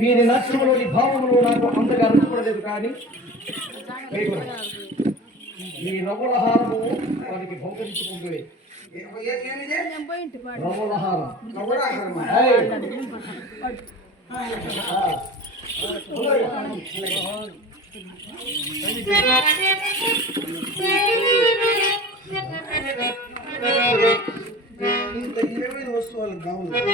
వీరి నక్షములోని భావములు నాకు అంతగా అర్థపడలేదు కానీ ఈ రవ్వలహారము వారికి బహుకరించుకుంటుంది. రవ్వలహారం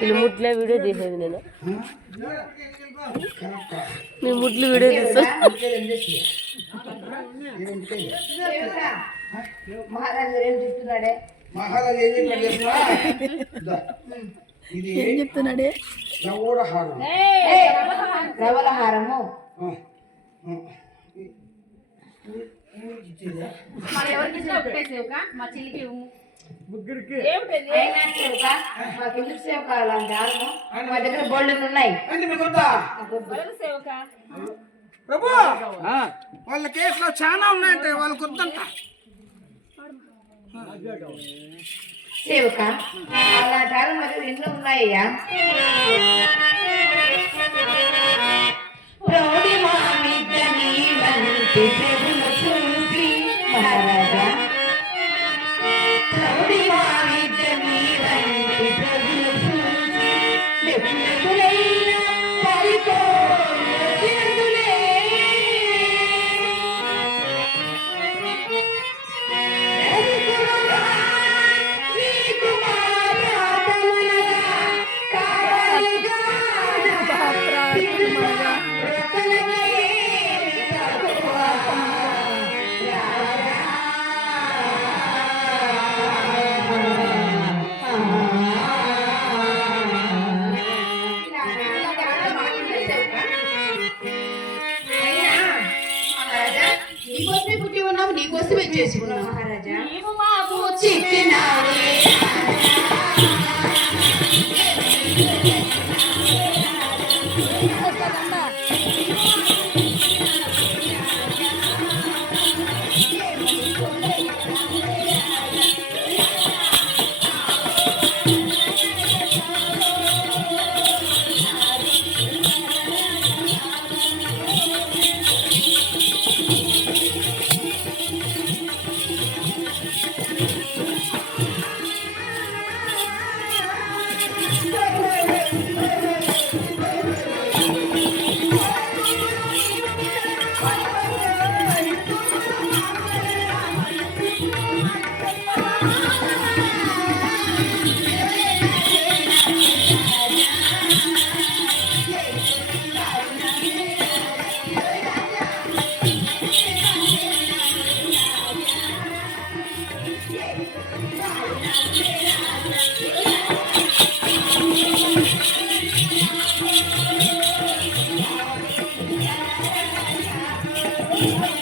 వీళ్ళు ముడ్ల వీడియో తీసేది నేను మీ ముడ్లు వీడియో తీస్తా ఏం చెప్తున్నాడే రవలహారము మా చెల్లికి మాకెందుకు సేవ కావాలంటే మా దగ్గర బోల్డ్ ఉన్నాయి. ప్రభు వాళ్ళ కేసులో చాలా ఉన్నాయంటే వాళ్ళకి వద్దంట. సేవక అలాంటి మరి ఎన్నో ఉన్నాయ్యా. మహారాజా నీకోసమే చేసుకున్నావు మహారాజా. మాకు చిక్కినావే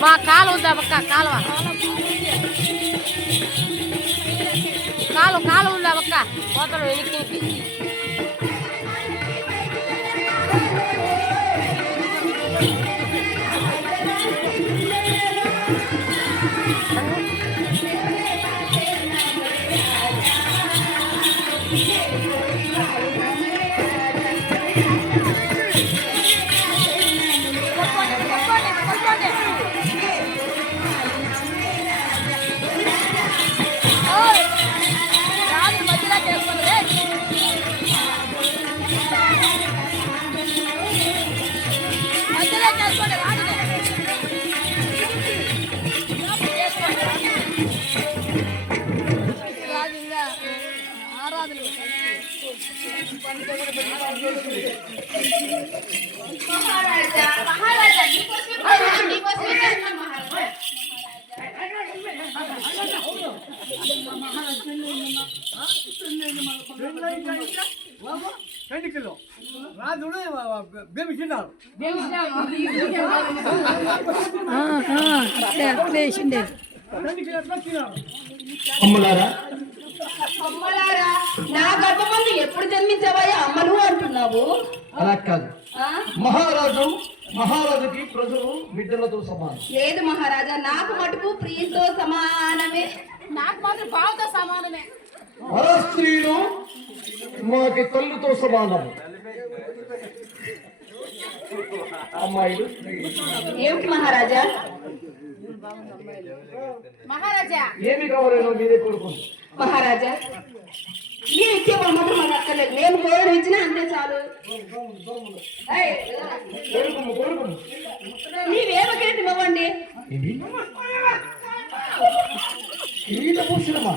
మా కాలు ఉందా పక్క కాలువ కాలు ఉందా పక్క పోతాడు వెనక్కి నా గర్భమందు ఎప్పుడు జన్మించావా అమ్మలు అంటున్నావు? అలా కాదు, మహారాజు మహారాజుకి ప్రజలు బిడ్డలతో సమానం. లేదు మహారాజా, నాకు మటుకు ప్రియంతో సమానమే. నాకు మాత్రం బావతో సమానమే. పరస్త్రీలు మాకి తల్లితో సమానము. అమ్మాయిలు ఏమిటి మహారాజా? మహారాజా ఏమి కావాలేనో మీరే కోరుకోండి. మహారాజా మీరు ఇచ్చే మాత్రం మాకు అక్కర్లేదు, మేము కోరు ఇచ్చినా అంతే చాలు. ఏయ్, కోరుకోము. మీరేమకేంటి ఇవ్వండి. ఇది కిరీటభూషణమా?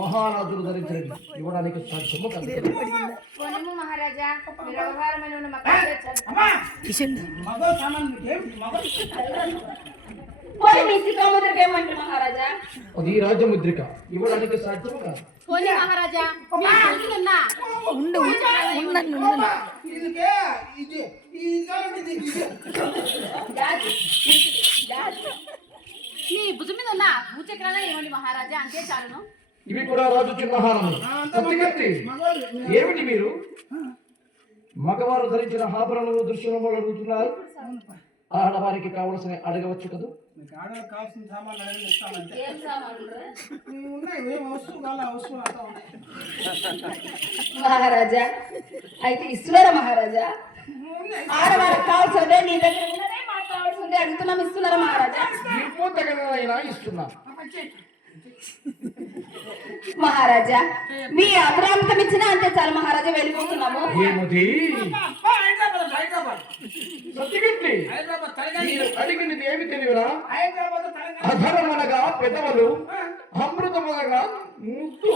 మహారాజులు ధరించినది ఇవ్వడానికి సాధ్యము కాదు. కొనము మహారాజా, మీ వ్యవహారమైన ఉన్న మకాలు తెచ్చాను. మగ సామాన్ ఏమిటి మగ పోయి మీ సిద్ధముద్రకి ఏమంటారు మహారాజా? అది రాజముద్రిక ఇవ్వడానికి సాధ్యము కాదు. పోనీ మహారాజా ఇదికే ఇది ఇది మీ భుజం మీద ఉన్న భూచక్రాన్ని ఇవ్వండి మహారాజా, అంతే చాలును. ఇవి కూడా రాజు చిహ్నహారములు. సత్యకర్తి, ఏమిటి మీరు మగవారు ధరించిన ఆభరణము దృశ్యములు అడుగుతున్నారు? ఆడవారికి కావలసిన అడగవచ్చు కదా. ఆడవాళ్ళకి కావాల్సిన సామాన్లు అడగని ఇస్తామంటే ఏం సామాన్లు? ఇవి ఉన్నాయి, ఏం వస్తువు కావాలా వస్తువులు అంతా ఉన్నాయి. మహారాజా అయితే ఇస్తున్నారా మహారాజా? ఆడవాళ్ళకి కావాల్సిందే నీ దగ్గర ఉన్నదే మాకు కావాల్సిందే అడుగుతున్నాం, ఇస్తున్నారా మహారాజా? ఇప్పు తగినదైనా ఇస్తున్నా. మహారాజా మీ అభిరామితం ఇచ్చినా అంతే చాలు మహారాజా, వెళ్ళిపోతున్నాము. ఏమిటి హైదరాబాద్ సత్యకర్తి, హైదరాబాద్ తెలంగాణ మీరు అడిగినది ఏమి తెలియరా? హైదరాబాద్ తెలంగాణ అధరమనగా పెదవులు, అమృతమనగా ముద్దు.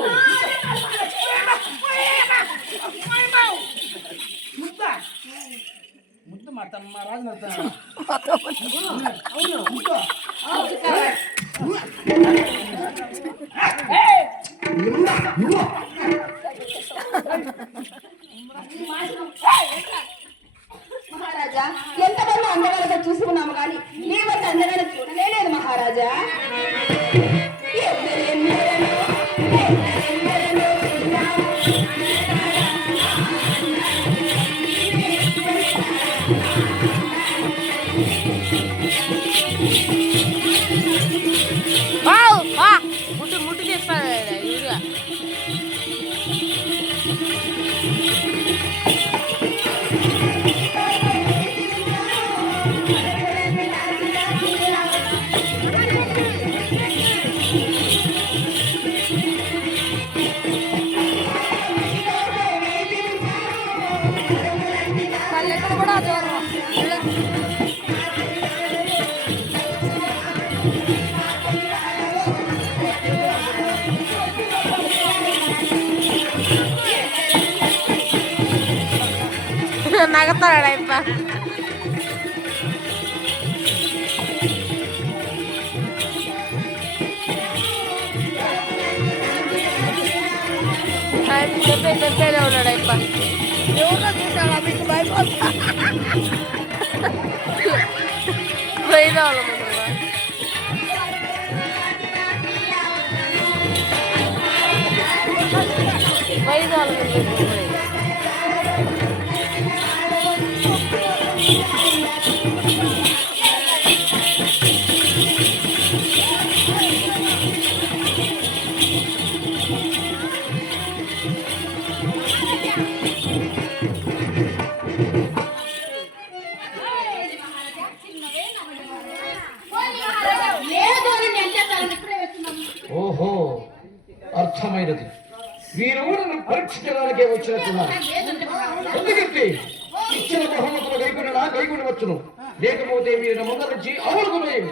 ముద్దు మా తమ్మ రాజు మహారాజా ఎంతమంది అందగారిగా చూసుకున్నాము కానీ నీ వంటి అందగానే చూడలేదు మహారాజా. ముట్టు ముట్టు చేస్తాడు ఇదిగా. ఎక్కడ కూడా దూరం నగతాడా ఇప్ప చెప్పేదే ఉన్నాడు ఇప్ప. ఎవరో చూసాడా మీకు భయపడతా పోయిన వాళ్ళ ఓహో, అర్థమైనది. వీరువులను పరీక్షించడానికే వచ్చినట్టున్నారు. ఎందుకంటే ఇచ్చిన బహుమతులు గైకొని వచ్చును, లేకపోతే వీరిని ముందు నుంచి అవులుకునేవి.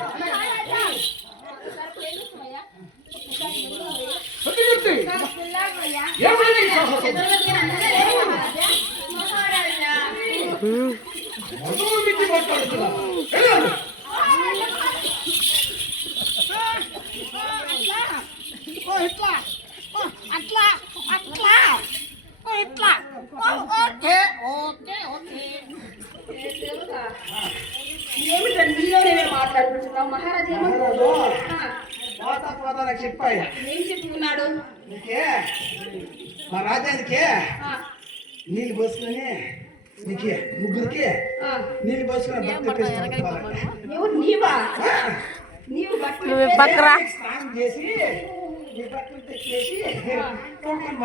మాట్లాడుతున్నారు. ఇట్లా అట్లా అట్లా ఇట్లా ఓకే ఓకే ఓకే ఏమిటండి మీలోనే మాట్లాడుకుంటున్నాం? మహారాజా వాతావరణానికి చెప్పాయా ఏం చెప్పుకున్నాడు? నీకే మా రాజ్యానికే నీళ్ళు పోసుకొని నీకే ముగ్గురికి ఆ, నీళ్ళు పోసుకుని భక్తి ఎవరు నీవా నీవు బట్టలు నువ్వు పక్కరా స్నానం చేసి ఈ బట్టలు తెచ్చేసి తోడుకొని